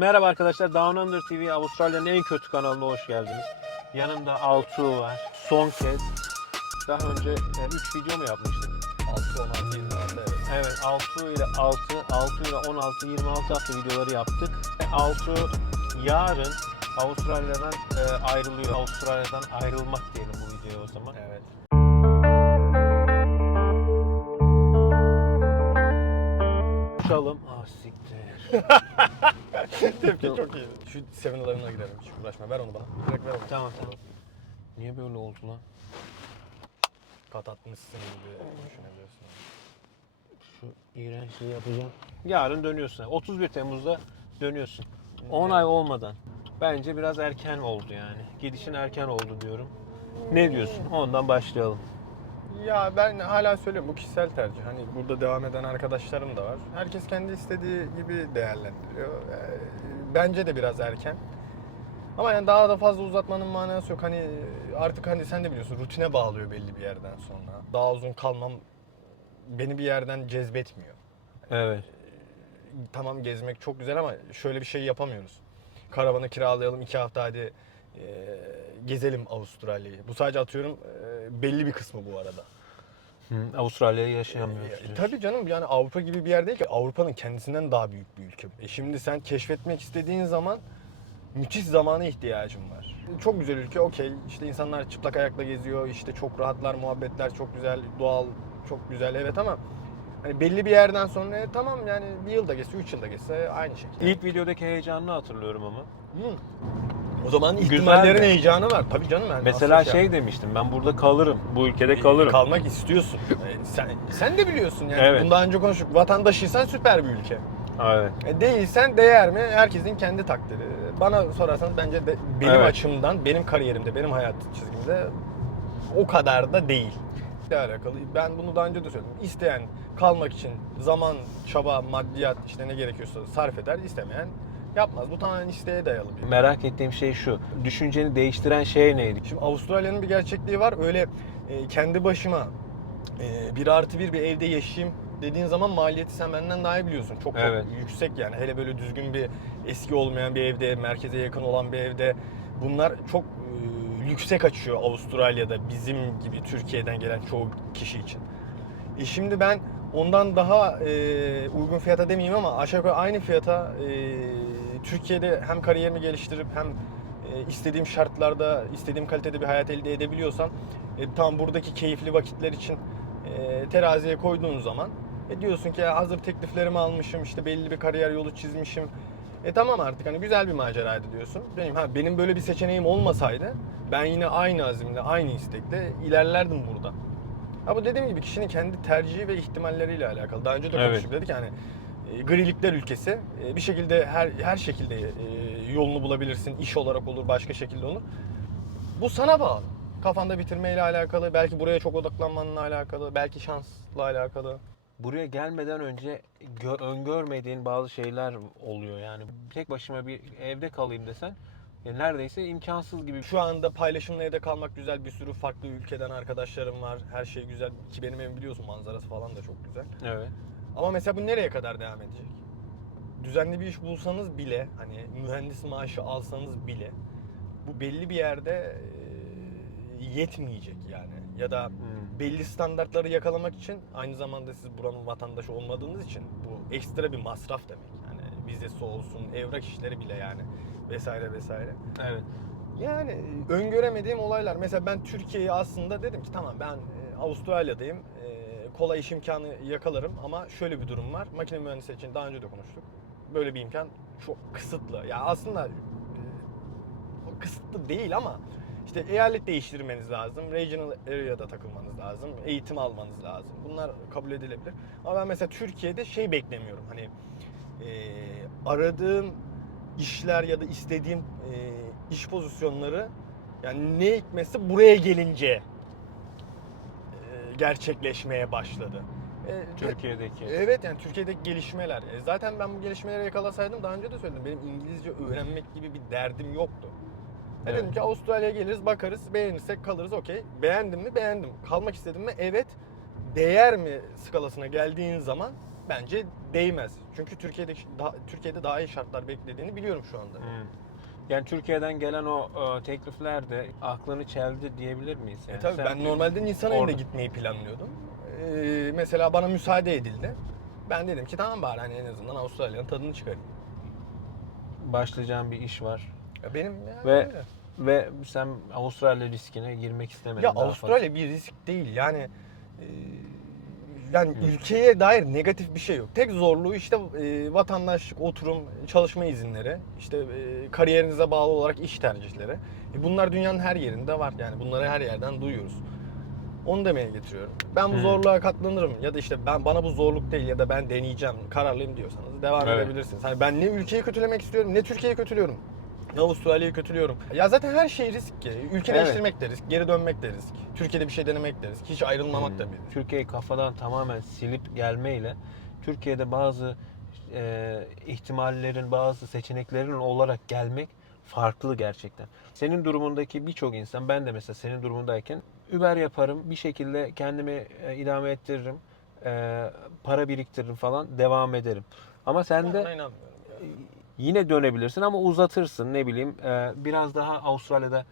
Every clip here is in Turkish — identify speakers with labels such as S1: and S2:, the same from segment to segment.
S1: Merhaba arkadaşlar, Down Under TV Avustralya'nın en kötü kanalına hoş geldiniz. Yanımda Altuğ var, son kez. Daha önce 3 video mu yapmıştık?
S2: 6 16 26 evet.
S1: Evet, Altuğ ile 6, 6 ile 16, 26 hafta videoları yaptık. Altuğ yarın Avustralya'dan e, ayrılıyor. Avustralya'dan ayrılmak diyelim bu videoya o zaman.
S2: Evet.
S1: Uçalım. Ah siktir.
S2: Tepki çok iyi. Şu 7-Eleven'a girelim. Hiç uğraşma. Ver onu bana. Direkt ver onu.
S1: Tamam tamam. Niye böyle oldu lan?
S2: Kat atmışsın gibi düşünebiliyorsun.
S1: Şu iğrençliği yapacağım. Yarın dönüyorsun. 31 Temmuz'da dönüyorsun. 10 ay olmadan. Bence biraz erken oldu yani. Gidişin erken oldu diyorum. Ne diyorsun? Ondan başlayalım.
S2: Ya ben hala söylüyorum bu kişisel tercih. Hani burada devam eden arkadaşlarım da var. Herkes kendi istediği gibi değerlendiriyor. Ee, Bence de biraz erken. Ama yani daha da fazla uzatmanın manası yok. Hani artık hani sen de biliyorsun rutine bağlıyor belli bir yerden sonra. Daha uzun kalmam beni bir yerden cezbetmiyor.
S1: Evet.
S2: tamam gezmek çok güzel ama şöyle bir şey yapamıyoruz. Karavanı kiralayalım iki hafta hadi e, gezelim Avustralya'yı. Bu sadece atıyorum e, belli bir kısmı bu arada.
S1: Hı, Avustralya'yı yaşayamıyoruz.
S2: E, tabii canım yani Avrupa gibi bir yer değil ki. Avrupa'nın kendisinden daha büyük bir ülke. E, şimdi sen keşfetmek istediğin zaman müthiş zamana ihtiyacın var. Çok güzel ülke okey. İşte insanlar çıplak ayakla geziyor. işte çok rahatlar, muhabbetler çok güzel, doğal, çok güzel evet ama hani belli bir yerden sonra e, tamam yani bir yılda geçse, üç yılda geçse aynı şekilde.
S1: İlk videodaki heyecanını hatırlıyorum ama.
S2: Hı. O zaman ihtimallerin heyecanı var. Tabii canım yani.
S1: Mesela
S2: aslında
S1: şey demiştim ben burada kalırım. Bu ülkede kalırım.
S2: Kalmak istiyorsun. E, sen, sen de biliyorsun yani.
S1: Evet.
S2: Bundan önce konuştuk. Vatandaşıysan süper bir ülke.
S1: Evet.
S2: E, değilsen değer mi? Herkesin kendi takdiri. Bana sorarsanız bence de benim
S1: Evet.
S2: açımdan, benim kariyerimde, benim hayat çizgimde o kadar da değil. ile alakalı. Ben bunu daha önce de söyledim. İsteyen kalmak için zaman, çaba, maddiyat işte ne gerekiyorsa sarf eder. İstemeyen yapmaz. Bu tamamen isteğe dayalı bir.
S1: Merak ettiğim şey şu. Düşünceni değiştiren şey neydi?
S2: Şimdi Avustralya'nın bir gerçekliği var. Öyle e, kendi başıma e, bir artı bir bir evde yaşayayım dediğin zaman maliyeti sen benden daha iyi biliyorsun. Çok, çok
S1: Evet.
S2: yüksek yani. Hele böyle düzgün bir eski olmayan bir evde, merkeze yakın olan bir evde bunlar çok e, lükse kaçıyor Avustralya'da bizim gibi Türkiye'den gelen çoğu kişi için. E şimdi ben ondan daha e, uygun fiyata demeyeyim ama aşağı yukarı aynı fiyata e, Türkiye'de hem kariyerimi geliştirip hem e, istediğim şartlarda, istediğim kalitede bir hayat elde edebiliyorsam e, tam buradaki keyifli vakitler için e, teraziye koyduğun zaman e, diyorsun ki "Ya hazır tekliflerimi almışım, işte belli bir kariyer yolu çizmişim. E tamam artık hani güzel bir maceraydı diyorsun. Benim ha benim böyle bir seçeneğim olmasaydı ben yine aynı azimle, aynı istekle ilerlerdim burada. Ha bu dediğim gibi kişinin kendi tercihi ve ihtimalleriyle alakalı. Daha önce de
S1: Evet.
S2: konuştuk dedik yani grilikler ülkesi e, bir şekilde her her şekilde e, yolunu bulabilirsin. İş olarak olur, başka şekilde olur. Bu sana bağlı. Kafanda bitirmeyle alakalı, belki buraya çok odaklanmanla alakalı, belki şansla alakalı.
S1: Buraya gelmeden önce gö- öngörmediğin bazı şeyler oluyor yani. Tek başıma bir evde kalayım desen neredeyse imkansız gibi.
S2: Şu anda paylaşımlı evde kalmak güzel. Bir sürü farklı ülkeden arkadaşlarım var. Her şey güzel. Ki benim evim biliyorsun manzarası falan da çok güzel.
S1: Evet.
S2: Ama mesela bu nereye kadar devam edecek? Düzenli bir iş bulsanız bile, hani mühendis maaşı alsanız bile bu belli bir yerde yetmeyecek yani. Ya da
S1: Hmm.
S2: belli standartları yakalamak için aynı zamanda siz buranın vatandaşı olmadığınız için bu ekstra bir masraf demek. Yani vizesi olsun, evrak işleri bile yani vesaire vesaire.
S1: Evet.
S2: Yani öngöremediğim olaylar. Mesela ben Türkiye'yi aslında dedim ki tamam ben Avustralya'dayım. Kolay iş imkanı yakalarım ama şöyle bir durum var. Makine mühendisliği için daha önce de konuştuk. Böyle bir imkan çok kısıtlı. Ya aslında e, kısıtlı değil ama işte eyalet değiştirmeniz lazım. Regional area'da takılmanız lazım. Eğitim almanız lazım. Bunlar kabul edilebilir. Ama ben mesela Türkiye'de şey beklemiyorum. Hani e, aradığım işler ya da istediğim e, iş pozisyonları yani ne hikmetse buraya gelince gerçekleşmeye başladı. E,
S1: Türkiye'deki.
S2: Evet yani Türkiye'deki gelişmeler. E, zaten ben bu gelişmeleri yakalasaydım daha önce de söyledim. Benim İngilizce öğrenmek gibi bir derdim yoktu. E,
S1: Evet.
S2: Dedim ki Avustralya'ya geliriz, bakarız, beğenirsek kalırız okey. Beğendim mi? Beğendim. Kalmak istedim mi? Evet. Değer mi skalasına geldiğin zaman bence değmez. Çünkü Türkiye'de daha, Türkiye'de daha iyi şartlar beklediğini biliyorum şu anda.
S1: Hmm. Yani Türkiye'den gelen o e, teklifler de aklını çeldi diyebilir miyiz? Yani
S2: E tabii
S1: Sen-
S2: ben normalde Nisan ayında
S1: Orada.
S2: gitmeyi planlıyordum. Ee, mesela bana müsaade edildi. Ben dedim ki tamam bari hani en azından Avustralya'nın tadını çıkarayım.
S1: başlayacağın bir iş var.
S2: Ya benim yani
S1: Ve
S2: öyle.
S1: ve sen Avustralya riskine girmek istemedin.
S2: Ya
S1: daha
S2: Avustralya bir risk değil yani e, yani ülkeye dair negatif bir şey yok. Tek zorluğu işte e, vatandaşlık, oturum, çalışma izinleri, işte e, kariyerinize bağlı olarak iş tercihleri. E, bunlar dünyanın her yerinde var yani bunları her yerden duyuyoruz. Onu demeye getiriyorum. Ben bu
S1: Hmm.
S2: zorluğa katlanırım ya da işte ben bana bu zorluk değil ya da ben deneyeceğim, kararlıyım diyorsanız devam
S1: Evet.
S2: edebilirsiniz. Hani ben ne ülkeyi kötülemek istiyorum, ne Türkiye'yi kötülüyorum. Ne Avustralya'yı kötülüyorum. Ya zaten her şey risk ki. Ülke
S1: Evet.
S2: değiştirmek de risk, geri dönmek de risk. Türkiye'de bir şey denemek de risk. Hiç ayrılmamak da
S1: Hmm.
S2: bir risk.
S1: Türkiye'yi kafadan tamamen silip gelmeyle Türkiye'de bazı e, ihtimallerin, bazı seçeneklerin olarak gelmek farklı gerçekten. Senin durumundaki birçok insan, ben de mesela senin durumundayken Uber yaparım, bir şekilde kendimi e, idame ettiririm, e, para biriktiririm falan, devam ederim. Ama sen
S2: Ben
S1: de. Yine dönebilirsin ama uzatırsın ne bileyim e, biraz daha Avustralya'da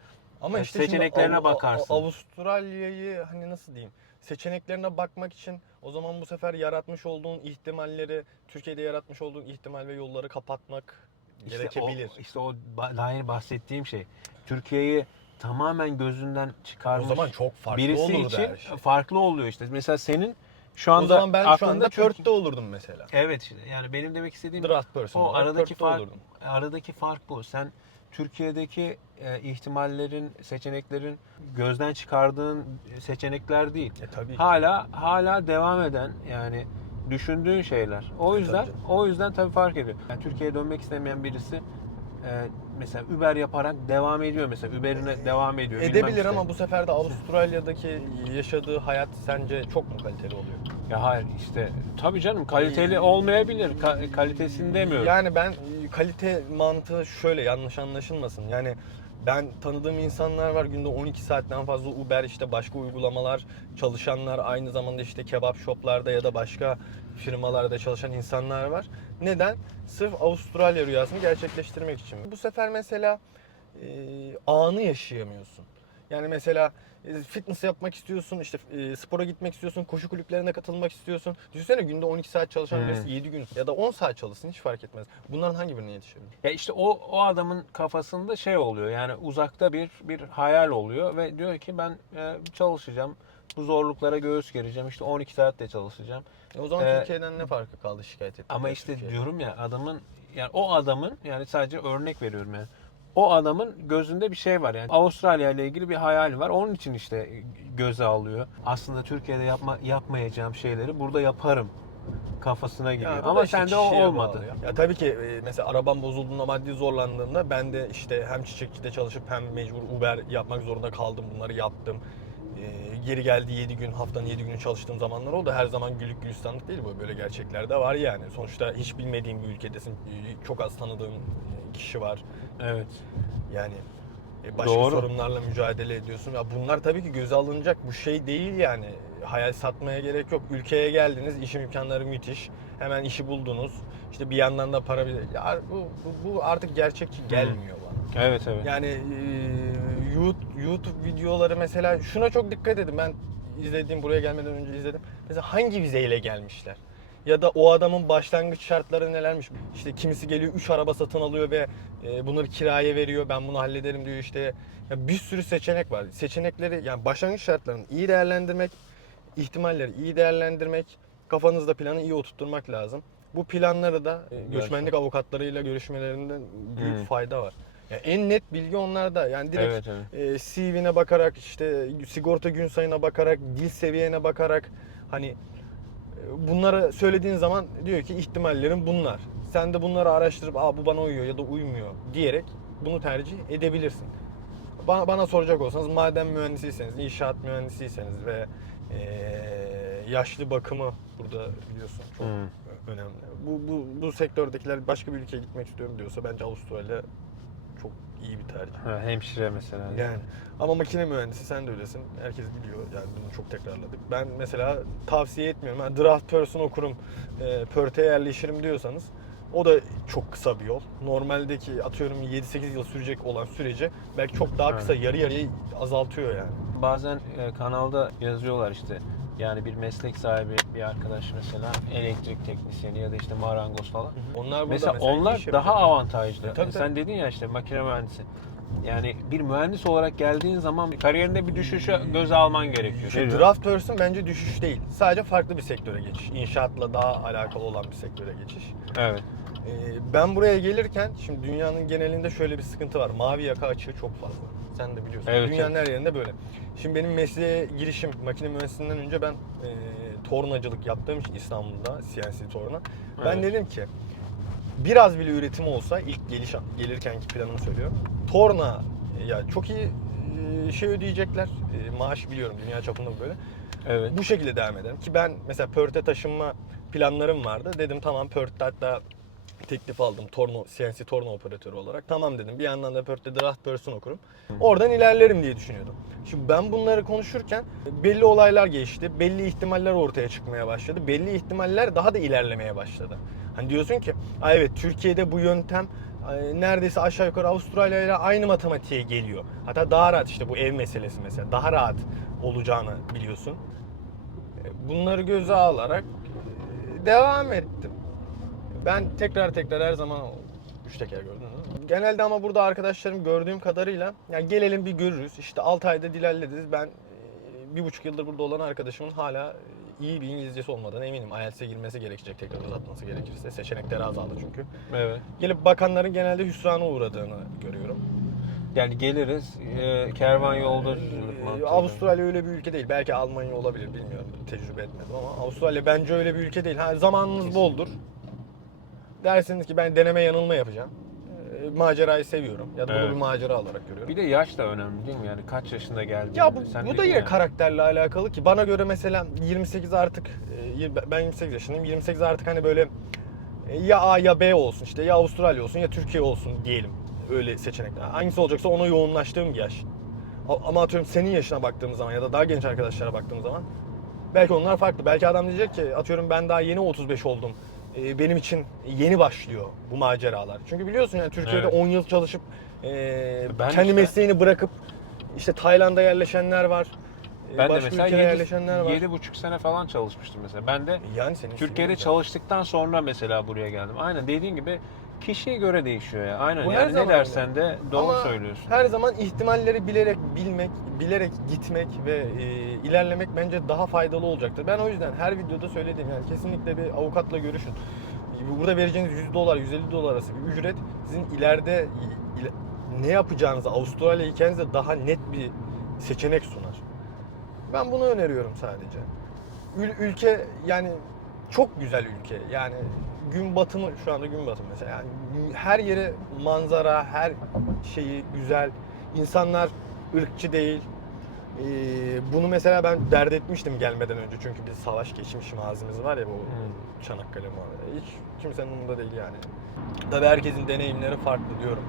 S2: Ama
S1: E,
S2: işte
S1: seçeneklerine
S2: Av-
S1: bakarsın.
S2: Avustralya'yı hani nasıl diyeyim? Seçeneklerine bakmak için o zaman bu sefer yaratmış olduğun ihtimalleri, Türkiye'de yaratmış olduğun ihtimal ve yolları kapatmak
S1: İşte
S2: gerekebilir.
S1: O, işte o daha yeni bahsettiğim şey. Türkiye'yi tamamen gözünden
S2: O
S1: çıkarmış.
S2: zaman çok farklı
S1: birisi
S2: olurdu
S1: için
S2: her şey.
S1: farklı oluyor işte. Mesela senin şu anda
S2: O zaman ben şu anda Perth'te olurdum mesela.
S1: Evet işte yani benim demek istediğim
S2: Draft person
S1: o aradaki fark
S2: olurdum.
S1: aradaki fark bu. Sen Türkiye'deki e, ihtimallerin, seçeneklerin gözden çıkardığın seçenekler değil.
S2: E tabii. ki.
S1: Hala hala devam eden yani düşündüğün şeyler. O
S2: E,
S1: yüzden o yüzden tabii fark ediyor. Yani Türkiye'ye dönmek istemeyen birisi e, mesela Uber yaparak devam ediyor mesela Uber'ine devam ediyor. Bilmem
S2: Edebilir ama bu sefer de Avustralya'daki yaşadığı hayat sence çok mu kaliteli oluyor?
S1: Ya hayır işte tabii canım kaliteli olmayabilir. Ka- kalitesini demiyorum.
S2: Yani ben kalite mantığı şöyle yanlış anlaşılmasın. Yani ben tanıdığım insanlar var günde 12 saatten fazla Uber işte başka uygulamalar çalışanlar aynı zamanda işte kebap shoplarda ya da başka firmalarda çalışan insanlar var. Neden? Sırf Avustralya rüyasını gerçekleştirmek için. Bu sefer mesela e, anı yaşayamıyorsun. Yani mesela fitness yapmak istiyorsun, işte e, spora gitmek istiyorsun, koşu kulüplerine katılmak istiyorsun. Düşünsene günde 12 saat çalışan
S1: Hmm.
S2: birisi 7 gün ya da 10 saat çalışsın hiç fark etmez. Bunların hangi birine yetişebilir?
S1: Ya işte o o adamın kafasında şey oluyor. Yani uzakta bir bir hayal oluyor ve diyor ki ben e, çalışacağım. Bu zorluklara göğüs gereceğim. İşte 12 saat de çalışacağım.
S2: E o zaman
S1: Ee,
S2: Türkiye'den ne farkı kaldı şikayet etmek?
S1: Ama işte diyorum ya adamın yani o adamın yani sadece örnek veriyorum yani. O adamın gözünde bir şey var yani. Avustralya ile ilgili bir hayal var. Onun için işte göze alıyor. Aslında Türkiye'de yapma yapmayacağım şeyleri burada yaparım kafasına giriyor. Ama
S2: işte
S1: sende o olmadı.
S2: Ya. ya tabii ki e, mesela arabam bozulduğunda maddi zorlandığımda ben de işte hem çiçekçide çalışıp hem mecbur Uber yapmak zorunda kaldım. Bunları yaptım. E, geri geldi 7 gün haftanın 7 günü çalıştığım zamanlar oldu. Her zaman gülük gülistanlık değil bu. Böyle gerçekler de var yani. Sonuçta hiç bilmediğim bir ülkedesin. E, Çok az tanıdığım e, kişi var.
S1: Evet.
S2: Yani e, başka
S1: Doğru.
S2: sorunlarla mücadele ediyorsun. Ya bunlar tabii ki göze alınacak bu şey değil yani. Hayal satmaya gerek yok. Ülkeye geldiniz, iş imkanları müthiş. Hemen işi buldunuz. İşte bir yandan da para bir ya bu, bu, bu artık gerçekçi gelmiyor bana.
S1: Evet evet.
S2: Yani e, YouTube, videoları mesela şuna çok dikkat edin. Ben izlediğim buraya gelmeden önce izledim. Mesela hangi vizeyle gelmişler? Ya da o adamın başlangıç şartları nelermiş? İşte kimisi geliyor 3 araba satın alıyor ve e, bunları kiraya veriyor. Ben bunu hallederim diyor işte. Ya bir sürü seçenek var. Seçenekleri yani başlangıç şartlarını iyi değerlendirmek, ihtimalleri iyi değerlendirmek, kafanızda planı iyi oturtturmak lazım. Bu planları da e, göçmenlik avukatlarıyla görüşmelerinde büyük
S1: Hmm.
S2: fayda var. Yani en net bilgi onlarda. Yani direkt
S1: Evet evet.
S2: e, CV'ne bakarak işte sigorta gün sayına bakarak dil seviyene bakarak hani e, bunları söylediğin zaman diyor ki ihtimallerin bunlar. Sen de bunları araştırıp Aa, bu bana uyuyor ya da uymuyor diyerek bunu tercih edebilirsin. Bana, bana soracak olsanız maden mühendisiyseniz, inşaat mühendisiyseniz ve e, yaşlı bakımı burada biliyorsun çok
S1: Hmm.
S2: önemli. Bu, bu, bu sektördekiler başka bir ülkeye gitmek istiyorum diyorsa bence Avustralya çok iyi bir tercih.
S1: Ha, hemşire mesela.
S2: Yani ama makine mühendisi sen de öylesin. Herkes biliyor. Yani bunu çok tekrarladık. Ben mesela tavsiye etmiyorum. Ben draft person okurum, e, pörte yerleşirim diyorsanız o da çok kısa bir yol. Normaldeki atıyorum 7-8 yıl sürecek olan süreci belki çok daha kısa yarı yarıya azaltıyor yani.
S1: Bazen e, kanalda yazıyorlar işte yani bir meslek sahibi bir arkadaş mesela elektrik teknisyeni ya da işte marangoz falan.
S2: Onlar burada
S1: Mesela,
S2: mesela
S1: onlar daha
S2: yapıyor.
S1: avantajlı.
S2: E, tabii,
S1: Sen
S2: tabii.
S1: dedin ya işte makine mühendisi. Yani bir mühendis olarak geldiğin zaman kariyerinde bir düşüşü göze alman gerekiyor.
S2: Şu draft person bence düşüş değil. Sadece farklı bir sektöre geçiş. İnşaatla daha alakalı olan bir sektöre geçiş.
S1: Evet.
S2: Ee, ben buraya gelirken şimdi dünyanın genelinde şöyle bir sıkıntı var. Mavi yaka açığı çok fazla. Sen de biliyorsun.
S1: Evet,
S2: Dünyanın her yerinde böyle. Şimdi benim mesleğe girişim makine mühendisliğinden önce ben e, tornacılık yaptığım için İstanbul'da CNC torna. Ben
S1: Evet.
S2: dedim ki biraz bile üretim olsa ilk geliş gelirkenki planımı söylüyorum. Torna ya çok iyi şey ödeyecekler. E, maaş biliyorum dünya çapında böyle.
S1: Evet.
S2: Bu şekilde devam ederim. Ki ben mesela Perth'e taşınma planlarım vardı. Dedim tamam Perth'te hatta teklif aldım torno, CNC torna operatörü olarak. Tamam dedim bir yandan da Perth'te draft person okurum. Oradan ilerlerim diye düşünüyordum. Şimdi ben bunları konuşurken belli olaylar geçti. Belli ihtimaller ortaya çıkmaya başladı. Belli ihtimaller daha da ilerlemeye başladı. Hani diyorsun ki "Aa evet Türkiye'de bu yöntem e, neredeyse aşağı yukarı Avustralya ile aynı matematiğe geliyor. Hatta daha rahat işte bu ev meselesi mesela daha rahat olacağını biliyorsun. E, Bunları göze alarak e, devam ettim. Ben tekrar tekrar her zaman üç teker gördün mü? Genelde ama burada arkadaşlarım gördüğüm kadarıyla ya gelelim bir görürüz. İşte 6 ayda dil hallederiz. Ben e, bir buçuk yıldır burada olan arkadaşımın hala e, iyi bir İngilizcesi olmadan eminim. IELTS'e girmesi gerekecek tekrar uzatması gerekirse. Seçenekleri azaldı çünkü.
S1: Evet.
S2: Gelip bakanların genelde hüsrana uğradığını görüyorum.
S1: Yani geliriz e, kervan yolda
S2: Ee, Avustralya öyle bir ülke değil. Belki Almanya olabilir bilmiyorum. Tecrübe etmedim ama Avustralya bence öyle bir ülke değil. Ha, zamanınız boldur. Dersiniz ki ben deneme yanılma yapacağım. Ee, macerayı seviyorum. Ya da bunu
S1: Evet.
S2: bir macera olarak görüyorum.
S1: Bir de yaş da önemli değil mi? Yani kaç yaşında geldiğin.
S2: ya bu,
S1: Sen
S2: bu da
S1: dedin
S2: yine karakterle alakalı ki bana göre mesela 28 artık e, yir- ben 28 yaşındayım. 28 artık hani böyle e, ya A ya B olsun işte ya Avustralya olsun ya Türkiye olsun diyelim. Öyle seçenekler. Hangisi olacaksa ona yoğunlaştığım bir yaş. A- Ama atıyorum senin yaşına baktığımız zaman ya da daha genç arkadaşlara baktığımız zaman belki onlar farklı. Belki adam diyecek ki atıyorum ben daha yeni 35 oldum. E, Benim için yeni başlıyor bu maceralar. Çünkü biliyorsun yani Türkiye'de
S1: Evet.
S2: 10 yıl çalışıp e,
S1: Ben
S2: kendi
S1: işte-
S2: mesleğini bırakıp işte Tayland'a yerleşenler var. e,
S1: Ben de
S2: başka
S1: mesela
S2: ülkelere
S1: 7,
S2: yerleşenler var.
S1: yedi buçuk sene falan çalışmıştım mesela. Ben de
S2: Yani senin
S1: Türkiye'de
S2: istediğin
S1: çalıştıktan sonra mesela buraya geldim. Aynen dediğin gibi kişiye göre değişiyor ya. Aynen
S2: Bu her
S1: yani ne
S2: zaman
S1: dersen de doğru
S2: Ama
S1: söylüyorsun.
S2: Her zaman ihtimalleri bilerek bilmek, bilerek gitmek ve e, ilerlemek bence daha faydalı olacaktır. Ben o yüzden her videoda söylediğim yani kesinlikle bir avukatla görüşün. Burada vereceğiniz 100 dolar, 150 dolar arası bir ücret sizin ileride ile- ne yapacağınızı Avustralya hikayenizde daha net bir seçenek sunar. Ben bunu öneriyorum sadece. Ül- ülke yani çok güzel ülke. Yani gün batımı şu anda gün batımı mesela. Yani her yere manzara, her şeyi güzel. İnsanlar ırkçı değil. Ee, bunu mesela ben dert etmiştim gelmeden önce çünkü bir savaş geçmiş mazimiz var ya bu
S1: Hmm.
S2: Çanakkale muhabbeti. Hiç kimsenin umurunda değil yani. Tabii herkesin deneyimleri farklı diyorum.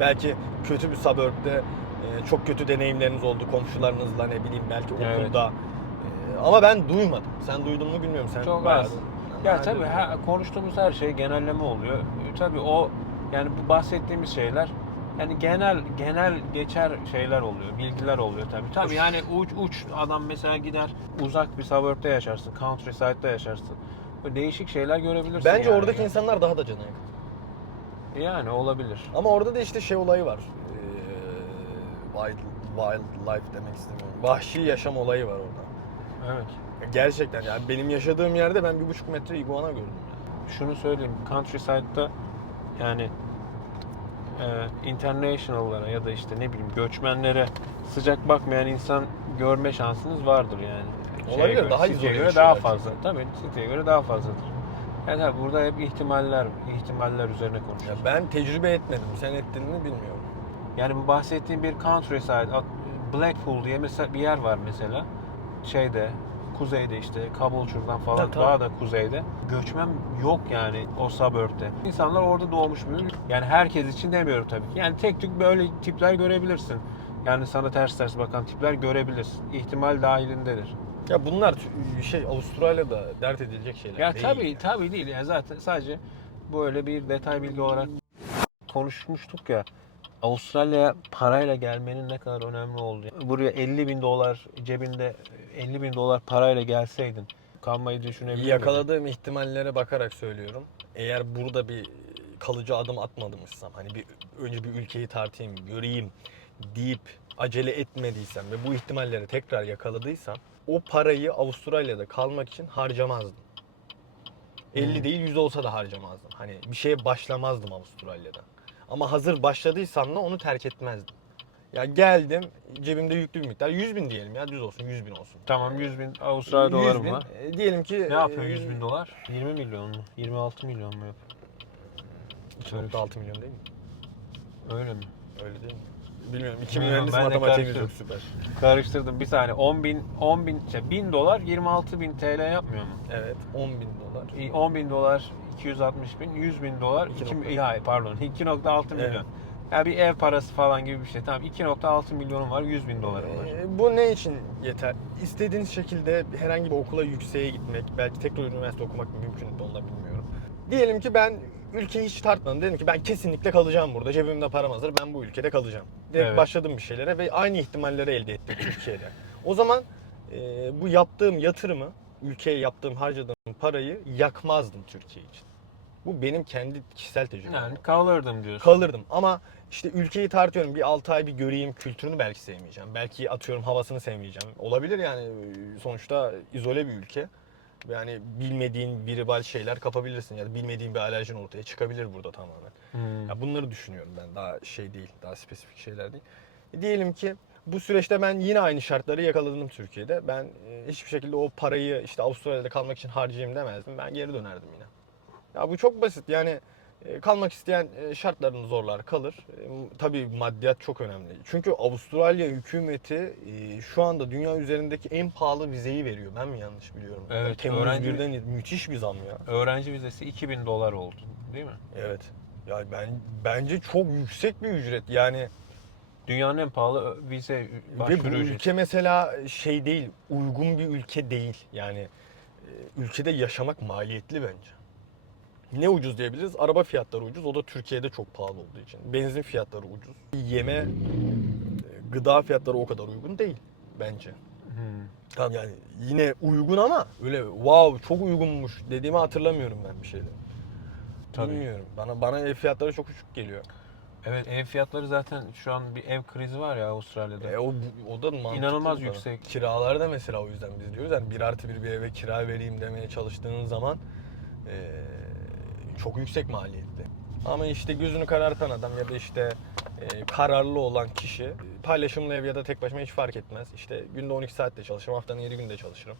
S2: Belki kötü bir suburb'de e, çok kötü deneyimleriniz oldu komşularınızla ne bileyim belki
S1: Evet.
S2: okulda. E, ama ben duymadım. Sen duydun mu bilmiyorum. Sen
S1: Çok az. Ya tabii
S2: de-
S1: her, konuştuğumuz her şey genelleme oluyor. E, Tabii o yani bu bahsettiğimiz şeyler yani genel genel geçer şeyler oluyor, bilgiler oluyor tabii. Tabii yani uç uç adam mesela gider uzak bir suburb'da yaşarsın, countryside'da yaşarsın. Böyle değişik şeyler görebilirsin.
S2: Bence
S1: yani.
S2: oradaki insanlar daha da cana yakın.
S1: yani olabilir.
S2: Ama orada da işte şey olayı var. Ee, wild, wildlife demek istemiyorum. Vahşi yaşam olayı var orada.
S1: Evet.
S2: Gerçekten yani benim yaşadığım yerde ben bir buçuk metre iguana gördüm.
S1: Şunu söyleyeyim, countryside'da yani e, international'lara ya da işte ne bileyim göçmenlere sıcak bakmayan insan görme şansınız vardır yani.
S2: Olabilir,
S1: göre,
S2: daha izole
S1: göre daha fazla. Tabii City'ye göre daha fazladır. Yani tabii burada hep ihtimaller, ihtimaller üzerine
S2: Ya
S1: konuşuyoruz.
S2: ben tecrübe etmedim. Sen ettin mi bilmiyorum.
S1: Yani bu bahsettiğim bir countryside, Blackpool diye mesela bir yer var mesela. Şeyde, kuzeyde işte Kabulçur'dan falan
S2: tamam.
S1: daha da kuzeyde göçmen yok yani o suburb'te. İnsanlar orada doğmuş büyümüş. Yani herkes için demiyorum tabii ki. Yani tek tük böyle tipler görebilirsin. Yani sana ters ters bakan tipler görebilirsin. İhtimal dahilindedir.
S2: Ya bunlar şey Avustralya'da dert edilecek şeyler
S1: Ya
S2: değil.
S1: tabii tabii değil. Yani zaten sadece böyle bir detay bilgi olarak konuşmuştuk ya. Avustralya'ya parayla gelmenin ne kadar önemli olduğu. Buraya 50 bin dolar cebinde 50 bin dolar parayla gelseydin kalmayı düşünebilir miydin?
S2: Yakaladığım ihtimallere bakarak söylüyorum. Eğer burada bir kalıcı adım atmadımışsam, hani bir önce bir ülkeyi tartayım, göreyim deyip acele etmediysem ve bu ihtimalleri tekrar yakaladıysam o parayı Avustralya'da kalmak için harcamazdım. 50
S1: Hmm.
S2: değil 100 olsa da harcamazdım. Hani bir şeye başlamazdım Avustralya'da. Ama hazır başladıysam da onu terk etmezdim. Ya geldim cebimde yüklü bir miktar 100 bin diyelim ya düz olsun 100 bin olsun.
S1: Tamam 100 bin Avustralya doları
S2: 100 bin,
S1: var.
S2: e, Diyelim ki
S1: Ne yapıyor
S2: e,
S1: 100 bin dolar? 20 milyon mu? 26 milyon mu yapıyor?
S2: 2.6 milyon değil mi?
S1: Öyle mi?
S2: Öyle değil mi? Bilmiyorum. İki
S1: Bilmiyorum,
S2: mühendis
S1: ben de
S2: matematiğimiz yok
S1: karıştırdım.
S2: süper.
S1: Karıştırdım bir saniye. 10 bin, 10 bin, şey, 1000 dolar 26 bin TL yapmıyor mu?
S2: Evet 10 bin dolar.
S1: 10 bin dolar 260 bin, 100 bin dolar,
S2: İki
S1: 2,
S2: nokta.
S1: ya, pardon 2.6 milyon.
S2: Evet.
S1: Ya bir ev parası falan gibi bir şey. Tamam 2.6 milyonum var, 100 bin dolarım var.
S2: Ee, bu ne için yeter? İstediğiniz şekilde herhangi bir okula yükseğe gitmek, belki tekrar üniversite okumak mümkün mü onu bilmiyorum. Diyelim ki ben ülkeyi hiç tartmadım. Dedim ki ben kesinlikle kalacağım burada. Cebimde param hazır. Ben bu ülkede kalacağım. Direkt
S1: Evet.
S2: başladım bir şeylere ve aynı ihtimalleri elde ettim Türkiye'de. O zaman e, bu yaptığım yatırımı, ülkeye yaptığım, harcadığım parayı yakmazdım Türkiye için. Bu benim kendi kişisel tecrübem.
S1: Yani kalırdım diyorsun.
S2: kalırdım. Ama işte ülkeyi tartıyorum. Bir 6 ay bir göreyim kültürünü belki sevmeyeceğim. Belki atıyorum havasını sevmeyeceğim. Olabilir yani sonuçta izole bir ülke. Yani bilmediğin biribal şeyler kapabilirsin ya da bilmediğin bir alerjin ortaya çıkabilir burada tamamen.
S1: Hmm.
S2: Ya bunları düşünüyorum ben. Daha şey değil, daha spesifik şeyler değil. E diyelim ki bu süreçte ben yine aynı şartları yakaladım Türkiye'de. Ben e, hiçbir şekilde o parayı işte Avustralya'da kalmak için harcayayım demezdim. Ben geri dönerdim yine. Ya bu çok basit. Yani e, kalmak isteyen e, şartlarını zorlar kalır. Tabii maddiyat çok önemli. Çünkü Avustralya hükümeti şu anda dünya üzerindeki en pahalı vizeyi veriyor. Ben mi yanlış biliyorum?
S1: Evet,
S2: Temmuz
S1: öğrenci-
S2: 1'den müthiş bir zam ya.
S1: Öğrenci vizesi 2000 dolar oldu. Değil mi?
S2: Evet. Ya ben bence çok yüksek bir ücret. Yani
S1: Dünyanın en pahalı vize
S2: Ve bu
S1: başvuru ücreti.
S2: ülke mesela şey değil, uygun bir ülke değil. Yani e, ülkede yaşamak maliyetli bence. Ne ucuz diyebiliriz? Araba fiyatları ucuz. O da Türkiye'de çok pahalı olduğu için. Benzin fiyatları ucuz. Yeme, e, gıda fiyatları o kadar uygun değil bence.
S1: Hmm.
S2: Tamam yani yine uygun ama öyle wow çok uygunmuş dediğimi hatırlamıyorum ben bir şeyde.
S1: Tabii.
S2: Bilmiyorum. Bana bana ev fiyatları çok uçuk geliyor.
S1: Evet ev fiyatları zaten şu an bir ev krizi var ya Avustralya'da.
S2: E, o, o da mantıklı.
S1: İnanılmaz
S2: para.
S1: yüksek.
S2: Kiralar da mesela o yüzden biz diyoruz yani bir artı bir bir eve kira vereyim demeye çalıştığın zaman e, çok yüksek maliyetli. Ama işte gözünü karartan adam ya da işte e, kararlı olan kişi paylaşımlı ev ya da tek başıma hiç fark etmez. İşte günde 12 saatte çalışırım, haftanın 7 günde çalışırım.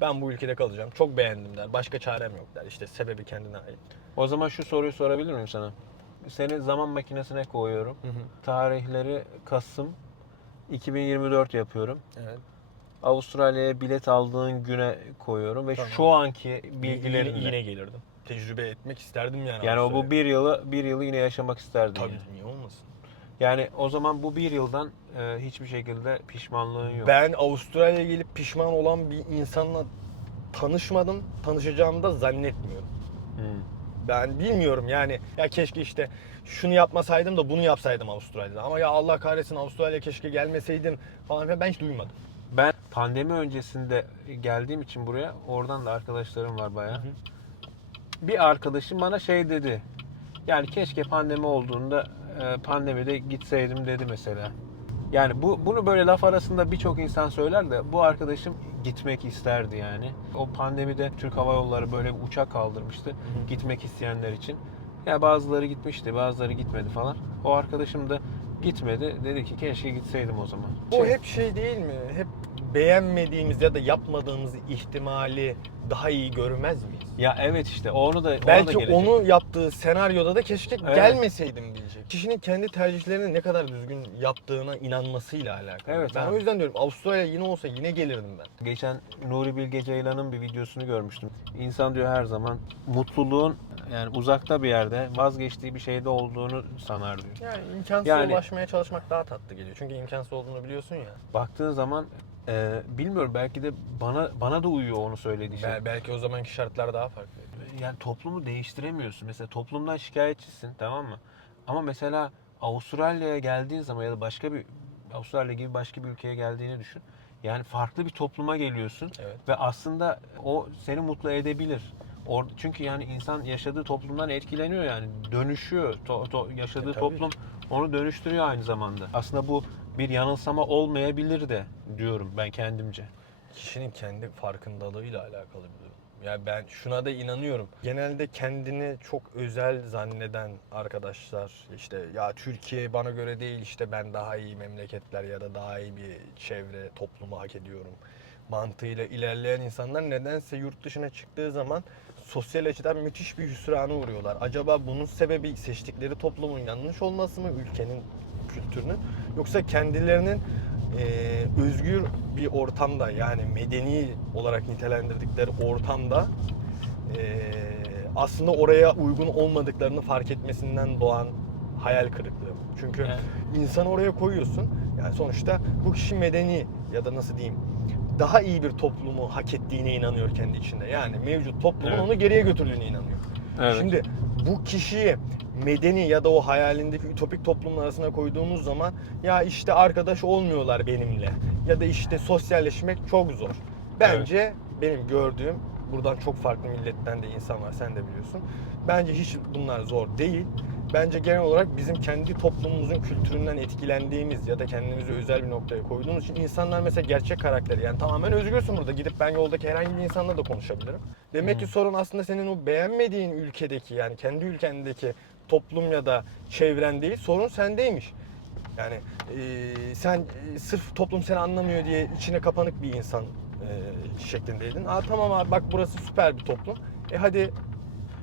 S2: Ben bu ülkede kalacağım. Çok beğendim der. Başka çarem yok der. İşte sebebi kendine ait.
S1: O zaman şu soruyu sorabilir miyim sana? Seni zaman makinesine koyuyorum. Tarihleri Kasım 2024 yapıyorum.
S2: Evet.
S1: Avustralya'ya bilet aldığın güne koyuyorum ve
S2: Tamam.
S1: şu anki
S2: Yine,
S1: bilgilerini
S2: yine gelirdim. Tecrübe etmek isterdim yani.
S1: yani o bu bir yılı bir yılı yine yaşamak isterdin.
S2: Tabii
S1: yani.
S2: niye olmasın?
S1: Yani o zaman bu bir yıldan e, hiçbir şekilde pişmanlığın yok.
S2: Ben Avustralya'ya gelip pişman olan bir insanla tanışmadım. Tanışacağımı da zannetmiyorum.
S1: Hmm.
S2: Ben bilmiyorum yani ya keşke işte şunu yapmasaydım da bunu yapsaydım Avustralya'da. Ama ya Allah kahretsin Avustralya keşke gelmeseydim falan filan ben hiç duymadım.
S1: Ben pandemi öncesinde geldiğim için buraya oradan da arkadaşlarım var bayağı. Bir arkadaşım bana şey dedi. Yani keşke pandemi olduğunda e, pandemide gitseydim dedi mesela. Yani bu bunu böyle laf arasında birçok insan söyler de bu arkadaşım gitmek isterdi yani. O pandemide Türk Hava Yolları böyle bir uçak kaldırmıştı gitmek isteyenler için. Ya bazıları gitmişti, bazıları gitmedi falan. O arkadaşım da gitmedi. Dedi ki keşke gitseydim o zaman.
S2: Bu
S1: Şey-
S2: hep şey değil mi? Hep beğenmediğimiz ya da yapmadığımız ihtimali daha iyi görmez miyiz?
S1: Ya evet işte onu da ona da
S2: Belki
S1: gelecek.
S2: onu yaptığı senaryoda da keşke
S1: Evet.
S2: gelmeseydim diyecek. Kişinin kendi tercihlerini ne kadar düzgün yaptığına inanmasıyla alakalı.
S1: Evet
S2: ben
S1: abi.
S2: o yüzden diyorum Avustralya yine olsa yine gelirdim ben.
S1: Geçen Nuri Bilge Ceylan'ın bir videosunu görmüştüm. İnsan diyor her zaman mutluluğun yani uzakta bir yerde vazgeçtiği bir şeyde olduğunu sanar diyor.
S2: Yani imkansız
S1: Yani-
S2: ulaşmaya çalışmak daha tatlı geliyor. Çünkü imkansız olduğunu biliyorsun ya.
S1: Baktığın zaman e, bilmiyorum belki de bana bana da uyuyor onu söylediği şey.
S2: Bel- belki o zamanki şartlar daha farklı.
S1: Yani toplumu değiştiremiyorsun. Mesela toplumdan şikayetçisin tamam mı? Ama mesela Avustralya'ya geldiğin zaman ya da başka bir Avustralya gibi başka bir ülkeye geldiğini düşün. Yani farklı bir topluma geliyorsun
S2: Evet.
S1: ve aslında o seni mutlu edebilir. Or çünkü yani insan yaşadığı toplumdan etkileniyor yani dönüşüyor. To- to- yaşadığı
S2: E, tabii.
S1: toplum onu dönüştürüyor aynı zamanda. Aslında bu bir yanılsama olmayabilir de diyorum ben kendimce.
S2: Kişinin kendi farkındalığıyla alakalı bir durum. Yani ben şuna da inanıyorum. Genelde kendini çok özel zanneden arkadaşlar işte ya Türkiye bana göre değil işte ben daha iyi memleketler ya da daha iyi bir çevre toplumu hak ediyorum mantığıyla ilerleyen insanlar nedense yurt dışına çıktığı zaman sosyal açıdan müthiş bir hüsrana uğruyorlar. Acaba bunun sebebi seçtikleri toplumun yanlış olması mı ülkenin kültürünün yoksa kendilerinin eee, özgür bir ortamda yani medeni olarak nitelendirdikleri ortamda eee, aslında oraya uygun olmadıklarını fark etmesinden doğan hayal kırıklığı. Çünkü
S1: Yani-
S2: insanı oraya koyuyorsun. Yani sonuçta bu kişi medeni ya da nasıl diyeyim daha iyi bir toplumu hak ettiğine inanıyor kendi içinde. Yani mevcut toplumun
S1: Evet.
S2: onu geriye götürdüğüne inanıyor.
S1: Evet.
S2: Şimdi bu kişiyi medeni ya da o hayalindeki ütopik toplumun arasına koyduğumuz zaman ya işte arkadaş olmuyorlar benimle ya da işte sosyalleşmek çok zor. Bence benim gördüğüm buradan çok farklı milletten de insan var sen de biliyorsun. Bence hiç bunlar zor değil. Bence genel olarak bizim kendi toplumumuzun kültüründen etkilendiğimiz ya da kendimizi özel bir noktaya koyduğumuz için insanlar mesela gerçek karakteri yani tamamen özgürsün burada. Gidip ben yoldaki herhangi bir insanla da konuşabilirim. Demek ki
S1: Hı.
S2: sorun aslında senin o beğenmediğin ülkedeki yani kendi ülkendeki toplum ya da çevren değil. Sorun sendeymiş. Yani e, sen e, sırf toplum seni anlamıyor diye içine kapanık bir insan e, şeklindeydin. Aa tamam abi bak burası süper bir toplum. E hadi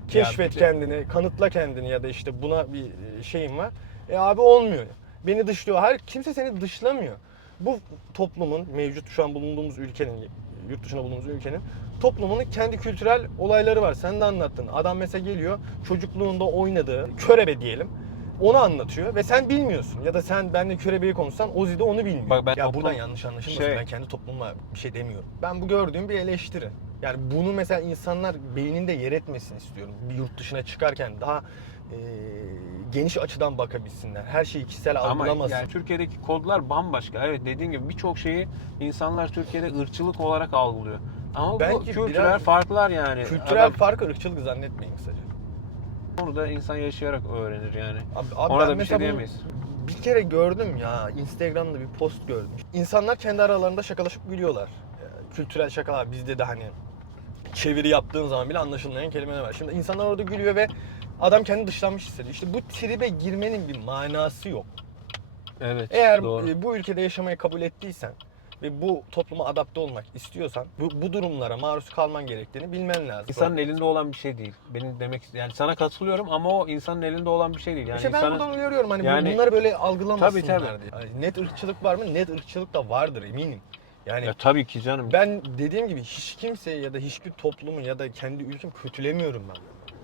S2: keşfet kendini, kanıtla kendini ya da işte buna bir e, şeyin var. E abi olmuyor. Beni dışlıyor. Hayır kimse seni dışlamıyor. Bu toplumun mevcut şu an bulunduğumuz ülkenin yurt dışında bulunduğumuz ülkenin toplumunun kendi kültürel olayları var. Sen de anlattın. Adam mesela geliyor çocukluğunda oynadığı körebe diyelim. Onu anlatıyor ve sen bilmiyorsun. Ya da sen benimle körebeyi konuşsan Ozi de onu bilmiyor.
S1: Bak ben
S2: ya
S1: toplum-
S2: buradan yanlış anlaşılmasın.
S1: şey-
S2: Ben kendi toplumuma bir şey demiyorum. Ben bu gördüğüm bir eleştiri. Yani bunu mesela insanlar beyninde yer etmesin istiyorum. Bir yurt dışına çıkarken daha e, geniş açıdan bakabilsinler. Her şeyi kişisel
S1: Ama
S2: algılamasın.
S1: yani Türkiye'deki kodlar bambaşka. Evet dediğim gibi birçok şeyi insanlar Türkiye'de ırkçılık olarak algılıyor. Ama bu
S2: Belki
S1: kültürel
S2: biraz-
S1: farklar yani.
S2: Kültürel
S1: Adam-
S2: fark ırkçılık zannetmeyin kısaca.
S1: Onu da insan yaşayarak öğrenir yani.
S2: Abi, abi
S1: Ona da bir şey diyemeyiz.
S2: Bir kere gördüm ya Instagram'da bir post gördüm. İnsanlar kendi aralarında şakalaşıp gülüyorlar. Ee, Kültürel şakalar bizde de hani çeviri yaptığın zaman bile anlaşılmayan kelimeler var. Şimdi insanlar orada gülüyor ve adam kendi dışlanmış hissediyor. İşte bu tribe girmenin bir manası yok.
S1: Evet.
S2: Eğer
S1: doğru.
S2: e, bu ülkede yaşamayı kabul ettiysen ve bu topluma adapte olmak istiyorsan bu, bu durumlara maruz kalman gerektiğini bilmen lazım.
S1: İnsanın elinde olan bir şey değil. Benim demek yani sana katılıyorum ama o insanın elinde olan bir şey değil. Yani
S2: işte ben
S1: insanın-
S2: buradan uyarıyorum hani
S1: Yani-
S2: bunları böyle algılamasınlar
S1: Tabii, tabii.
S2: diye. Hani net ırkçılık var mı? Net ırkçılık da vardır eminim. Yani
S1: ya tabii ki canım.
S2: ben dediğim gibi hiç kimse ya da hiçbir toplumu ya da kendi ülkem kötülemiyorum ben.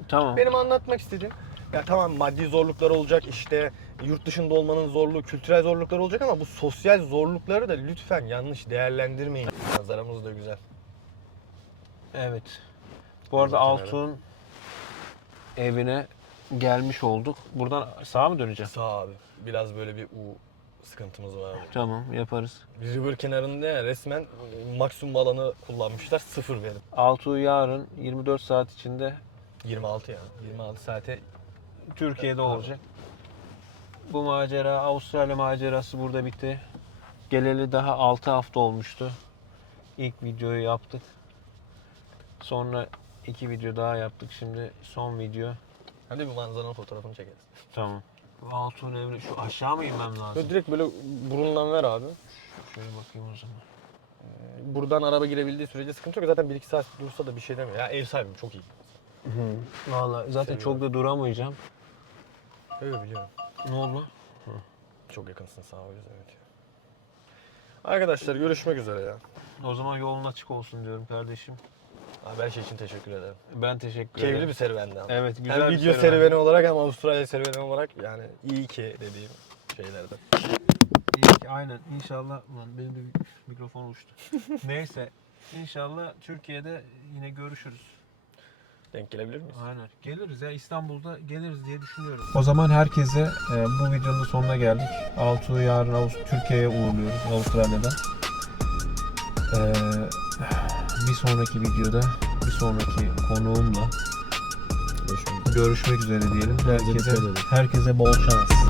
S1: tamam.
S2: Benim anlatmak istediğim ya tamam maddi zorluklar olacak işte yurt dışında olmanın zorluğu, kültürel zorluklar olacak ama bu sosyal zorlukları da lütfen yanlış değerlendirmeyin. Manzaramız da güzel.
S1: Evet. Bu arada. Altun evine gelmiş olduk. Buradan sağa mı döneceğiz?
S2: Sağ abi. Biraz böyle bir U sıkıntımız var.
S1: Tamam yaparız.
S2: River kenarında ya, resmen maksimum alanı kullanmışlar. Sıfır verim.
S1: Altuğ yarın 24 saat içinde
S2: 26 yani. 26 saate
S1: Türkiye'de olacak. Bu macera, Avustralya macerası burada bitti. Geleli daha 6 hafta olmuştu. İlk videoyu yaptık. Sonra iki video daha yaptık. Şimdi son video.
S2: hadi bir manzaranın fotoğrafını çekeriz.
S1: Tamam. Bu Altuğ'un evine şu aşağı mı inmem lazım?
S2: Böyle direkt böyle burundan ver abi.
S1: Şöyle bakayım o zaman.
S2: Buradan araba girebildiği sürece sıkıntı yok. Zaten 1-2 saat dursa da bir şey demiyor. Ya ev sahibim çok iyi.
S1: Vallahi zaten çok da duramayacağım.
S2: Öyle biliyorum.
S1: Ne oldu?
S2: Çok yakınsın sağ ol evet. Arkadaşlar görüşmek üzere ya.
S1: O zaman yolun açık olsun diyorum kardeşim.
S2: Abi her şey için teşekkür ederim.
S1: Ben teşekkür
S2: Keyifli
S1: ederim.
S2: bir serüvendi ama.
S1: Evet güzel
S2: hem
S1: bir
S2: video
S1: serüven.
S2: serüveni olarak hem Avustralya serüveni olarak yani iyi ki dediğim şeylerden.
S1: İyi ki aynen inşallah lan benim de mikrofon uçtu. Neyse inşallah Türkiye'de yine görüşürüz.
S2: Denk gelebilir miyiz?
S1: Aynen. Geliriz ya İstanbul'da geliriz diye düşünüyorum. O zaman herkese e, bu videonun sonuna geldik. Altuğ'u yarın Avust- Türkiye'ye uğurluyoruz Avustralya'dan. E, bir sonraki videoda bir sonraki konuğumla
S2: Görüşmek üzere.
S1: görüşmek üzere diyelim. Herkese, herkese bol şans.